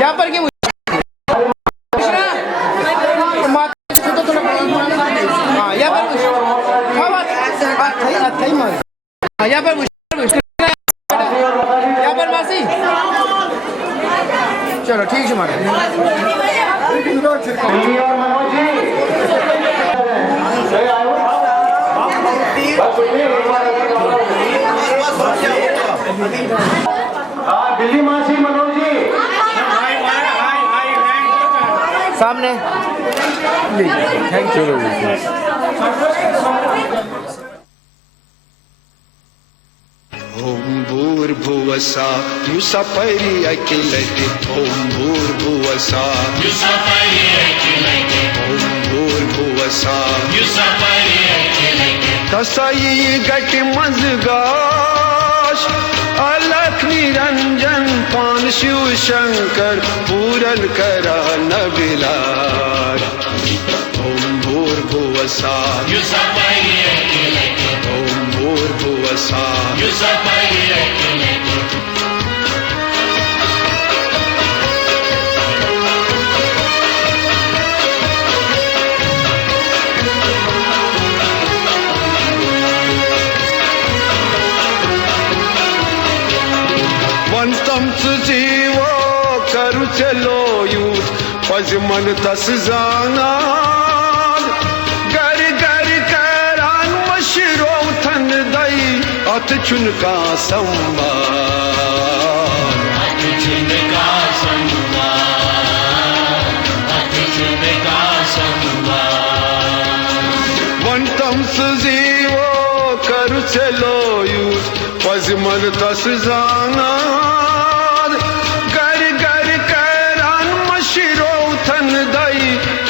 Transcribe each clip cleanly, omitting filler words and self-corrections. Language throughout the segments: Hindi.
यहाँ पर क्यों यहाँ पर मासी चलो ठीक है मारा दिल्ली मासी मनोज जी सामने थैंक यू। ओम भूर्भुवसा युसपरि अखिलति ओम भूर्भुवसा युसपरि अखिलति ओम भूर्भुवसा युसपरि अखिलति तसई गट मजगाश अलख निरंजन पान शिव शंकर पूरन करा न बिलास ओम भूर्भुवसा युसपरि अखिलति ओम भूर्भुवसा युसपरि अखिलति वंतम जीवो करु चलो यूथ पजमन तस जाना गर गर करान मशरो थन दई अथ चुनका संवाद अथ चुनका संवाद अथ चुनका संवाद वंतम जीवो करु चलो यूथ पजमन तस जाना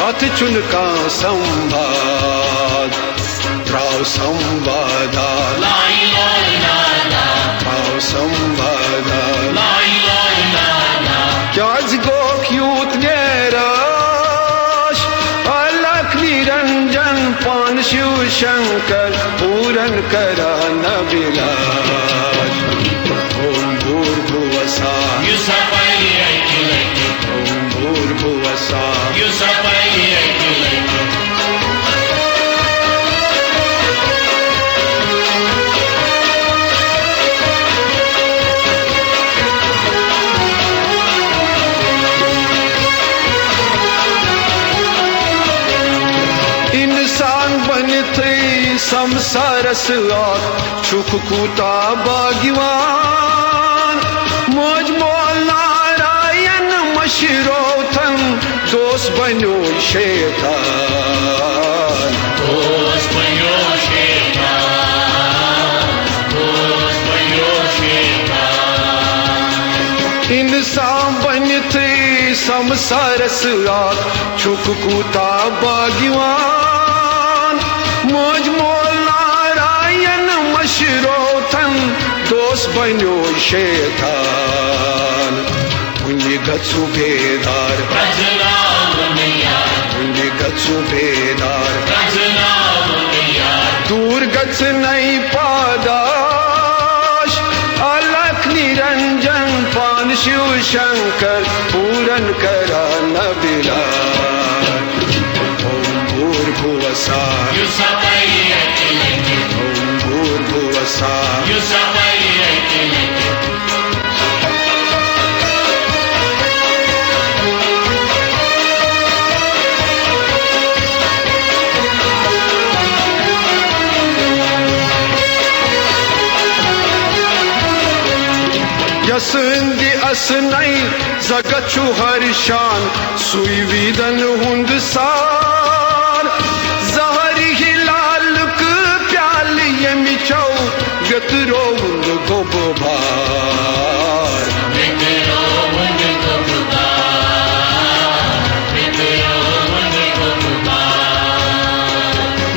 अथ चुनका संवाद राव संवादा राव संवादा क्याज गोख यूत नेराश अलख निरंजन पान शिव शंकर पूरन करा न बिलास ओम भूर्भुवसा युसपरि अखिलति ओम भूर्भुवसा युसपरि अखिलति इंसान बनते संसारस छुक कूता बागिवान मौज मोल नारायण मशरो थन दोस्त बनो शैतान दोस्त बनो शैतान दोस्त बनो शैतान इंसान बनते संसारस छुक कूता बागिवान मौज मोल नारायण मशरो थन दोस्त बनो शैतान उन्हें गच्छु बेदार उन्हें गच्छु बेदार दूर गच्छ नहीं पादाश अलख निरंजन पान शिव शंकर पूरन करा न बिलास ओम भूर्भुवसा युसपरि अखिलति ओम भूर्भुवसा युसपरि अखिलति यसंदी असनई जगछु हरिशान सुई विदन हुंद सार जहरी हिलाल प्याल यमि चौ गतरो हुंद गोबार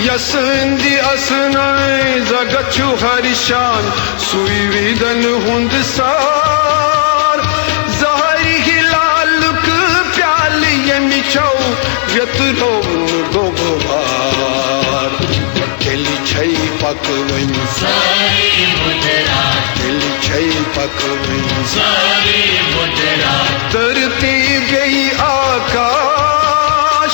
यसंदी असनई जगछु हरिशान सुई विदन हुंद सार जहरी हिलाल प्याल यमि चौ व्यतरो गोबार खेली छै पकवई दिल छई पकवई धरती गई आकाश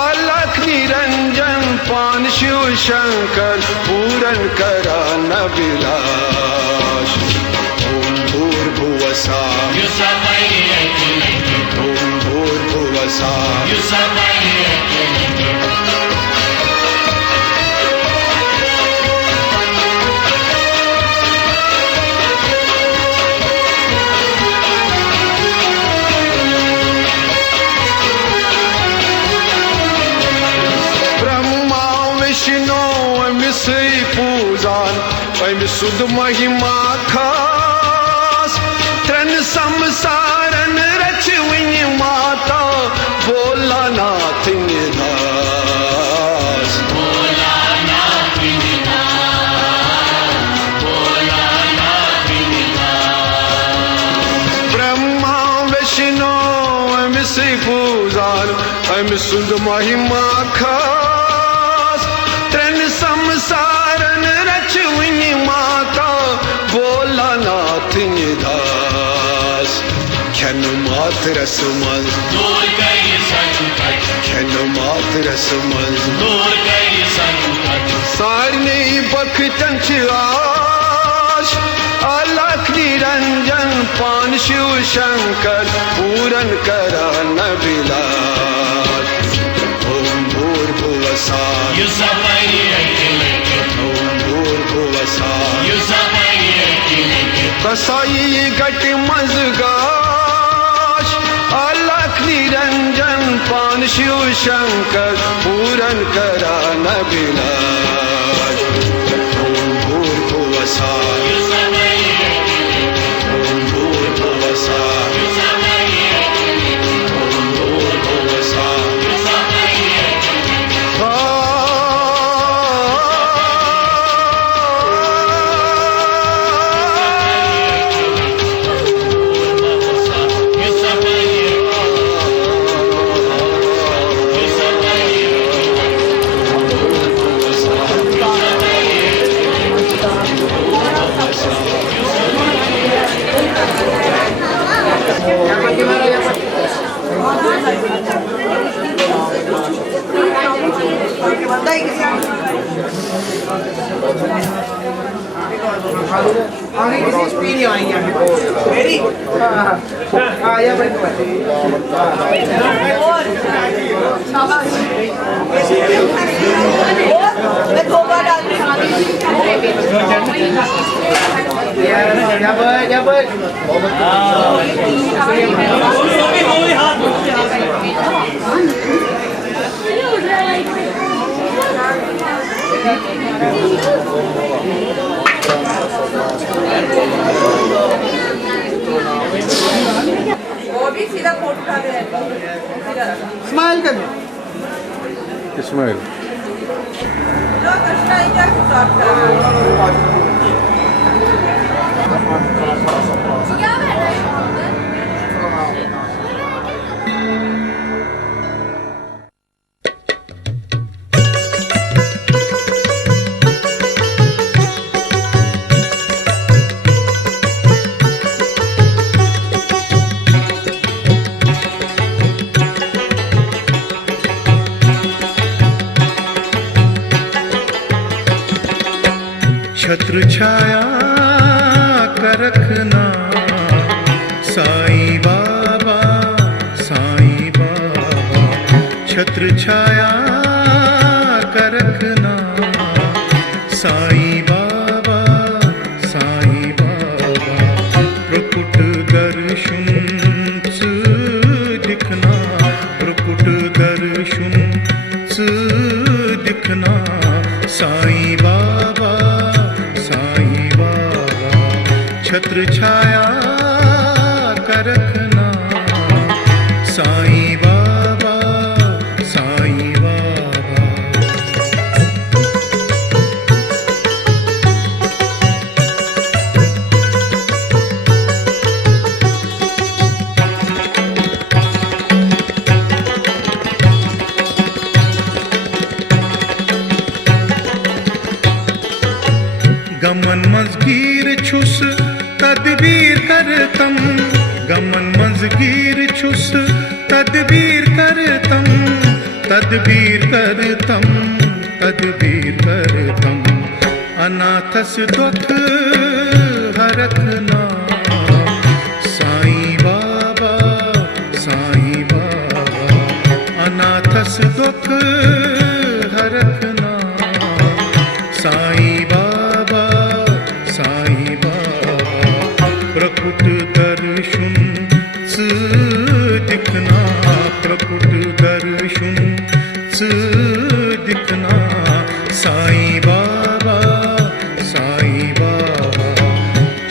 अलख निरंजन पान शिव शंकर पूरन करा न विलास ओम भूर्भुवसा ओम भूर्भुवसा सुध महिमा खास त्रन संसारन रचविनी माता बोला नाथ दास ब्रह्मा विष्णु मिसे पूजान हम सुध महिमा खास त्रन संसारन रचविनी दास खन मात रसमल खन मात रसमल सारने बखतन आश अलख निरंजन पान शिव शंकर पूरन करा न विलास ओम भूर्भुवसा ओम भूर्भुवसा कसाई गट मजगाश अलख निरंजन पान शिव शंकर पूरन करा न विलास ओम भूर्भुवसा ओम भूर्भुवसा ओम भूर्भुवसा आगे किसी स्पीड नहीं आएंगे मेरी हाँ या भाई वो भी सीधा कोट उठा दे स्माइल कर इस्माइल लो कृष्णा क्या कुछ आपका क्या बैठ रहा है छत्र छाया कर रखना साईं बाबा छत्र छाया कर रखना साईं बाबा प्रकुट दर्शन दिखना प्रकुट दर्शन दिखना साईं बाबा छत्र छाया कर रखना साईं बाबा गमन मजगीर छुस तदबीर करतम गमन मजगीर छुस तदबीर करतम तदबीर करतम तदबीर करतम अनाथस दुख हरखना साईं बाबा अनाथस दुख हरखना साईं बाबा प्रकुट दर्शन दिखना प्रकुट दर्शन दिखना साईं बाबा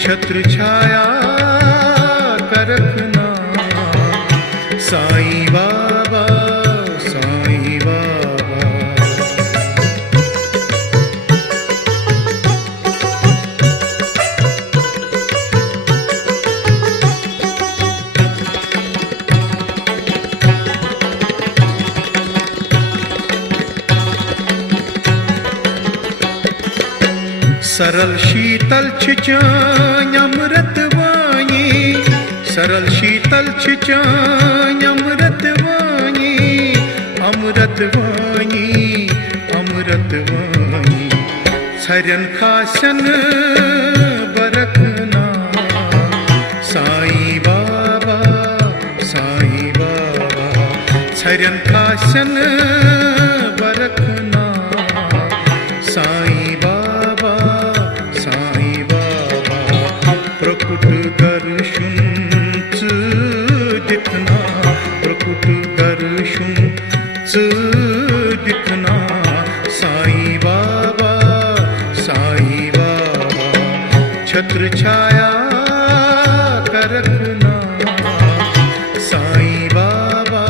छत्र छाया कर रखना साईं बाबा सरल शीतल छिचाई अमृत वाणी सरल शीतल छिचाई अमृत वाणी अमृत वाणी अमृत वाणी छरन खासन बरखना साईं बाबा छरन खासन बरखना साईं बाबा प्रकुट दर्शन दिखना प्रकुट दर्शन दिखना साईं बाबा छत्र छाया कर रखना Sai Baba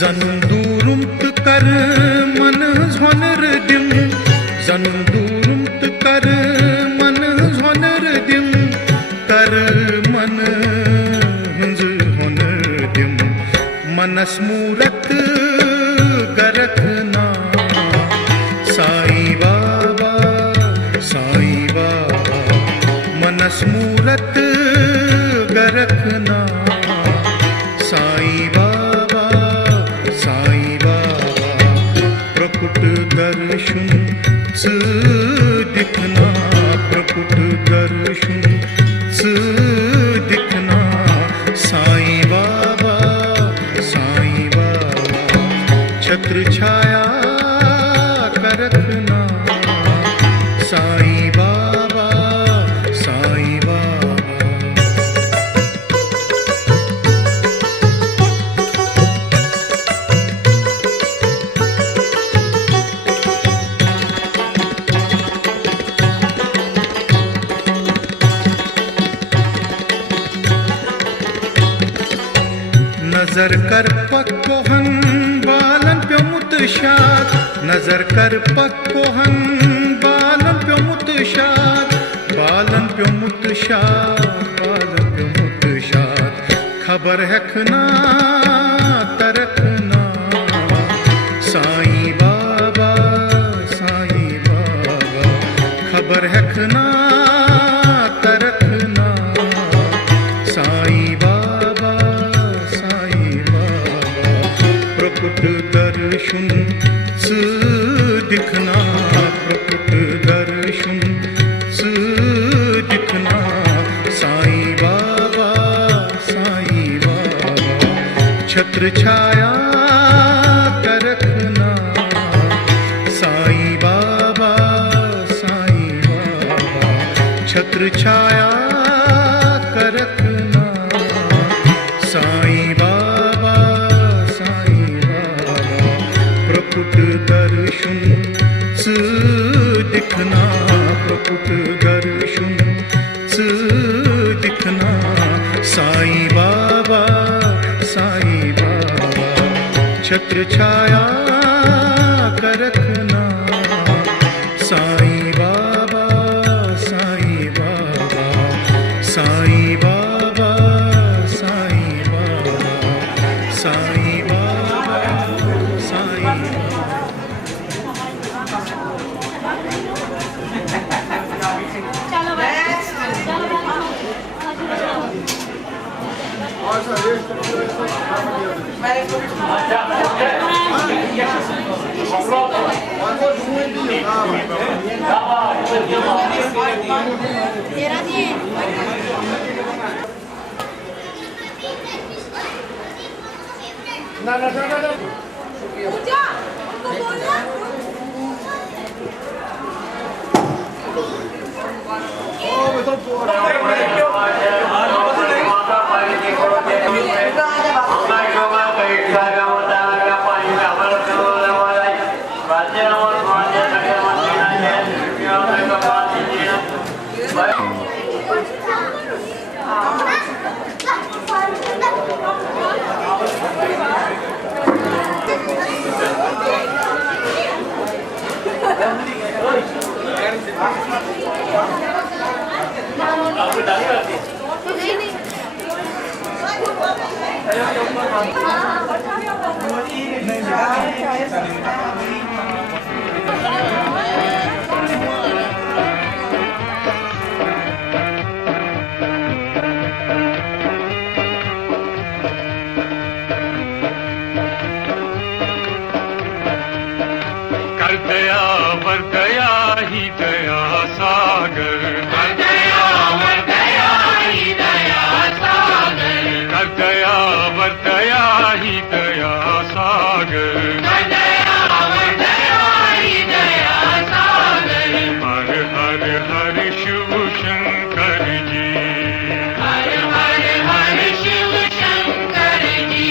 Zanundurumt kar man zhonerdim Zanundurumt kar man zhonerdim Kar man zhonerdim Manas murat garakhna Sai Baba Manas murat garakhna Sai Baba प्रकुट दर्शन दिखना प्रकुट दर्शन दिखना साईं बाबा छत्र छाया कर रखना साईं बाबा नजर कर पक्कोहन बालन पे मुतशाद नजर कर पक्कोहन बालन पे मुतशाद बालन पे मुतशाद खबर है खना तरखना साईं बाबा खबर है खना तरखना साईं बाबा प्रकुट दर्शन दिखना प्रकुट दर्शन दिखना साईं बाबा छत्र छाया कर रखना साईं बाबा छत्र छाया कर रखना साईं बाबा प्रकुट दर्शन दिखना प्रकुट दर्शन दिखना साईं बाबा छत्र छाया कर रखना। साईं बाबा, साईं बाबा, साईं बाबा, साईं बाबा, साईं बाबा, साईं बाबा। पूजा उनको बोलना कर दया वर दया ही दया सागर, कर दया वर दया ही दया सागर, कर दया वर दया ही दया सागर, कर दया वर दया ही दया सागर। हर हर हर शिव शंकर जी, हर हर हर शिव शंकर जी।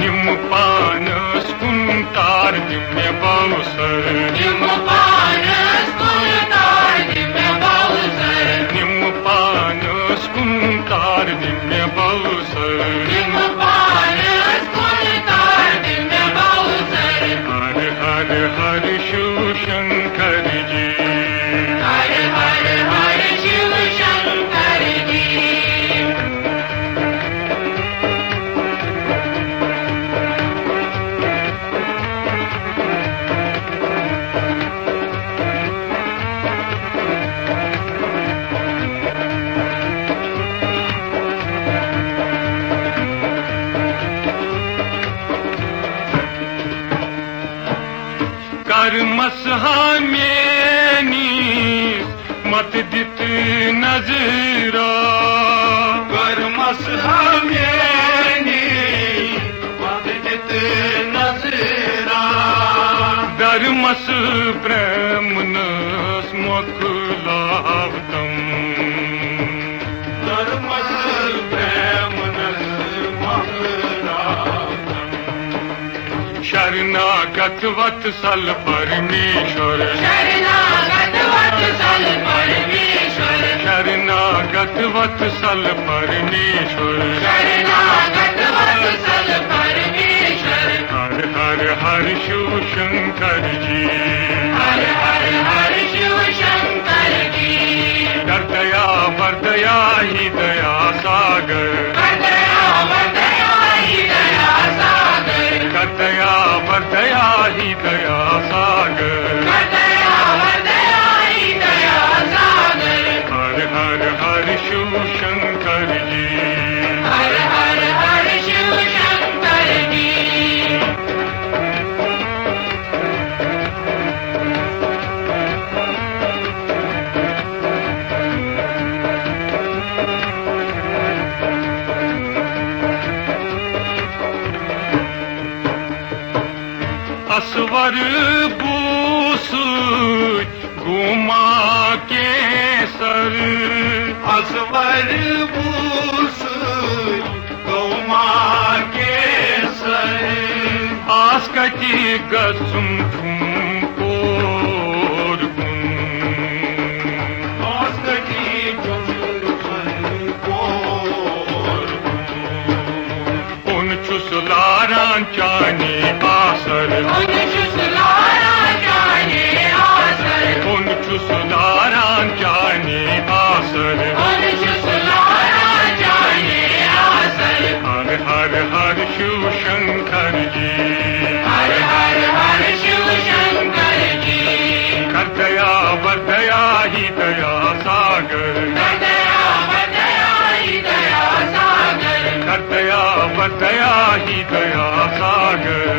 निम पान स्कुंतार दिव्य बहुसर, निम पान स्कुंतार दिव्य बहुसर, निम पान स्कुंतार दिव्य बहुसर, निम पान स्कुंतार दिव्य बहुसर। हर हर हर शिव शंकर जी, हर हर हर शिव शंकर जी। कर मसहामेनी मत दित नजरा, कर मसहामेनी मत दित नजरा। धर्मस ब्रह्मणस मोकलावतम, धर्मस ब्रह्मणस मोकलावतम। शरणागत वत्सल परमेश्वर, शरणागत वत्सल परमेश्वर, शरणागत वत्सल परमेश्वर, शरणागत वत्सल परमेश्वर। हर हर हर शिव शंकर जी, हर हर हर शिव शंकर जी। कर दया वर दया ही दया सागर, कर दया वर दया ही दया सागर, कर दया वर दया ही दया सागर, कर दया वर दया ही दया सागर। हर हर हर शिव शंकर जी, हर हर हर शिव शंकर जी। असवर बूस घुमा के सर, असवर बूस घुमा के सर। आस कटी गसुम तुम कोर गुन, आस कटी गसुम कोर गुन। उन चुसलारा सुलारांच्याने आसर उंच सुलारांच्याने आसर हर हर हर शिव शंकर जी कर दया बदया ही दया सागर कर दया बदया ही दया सागर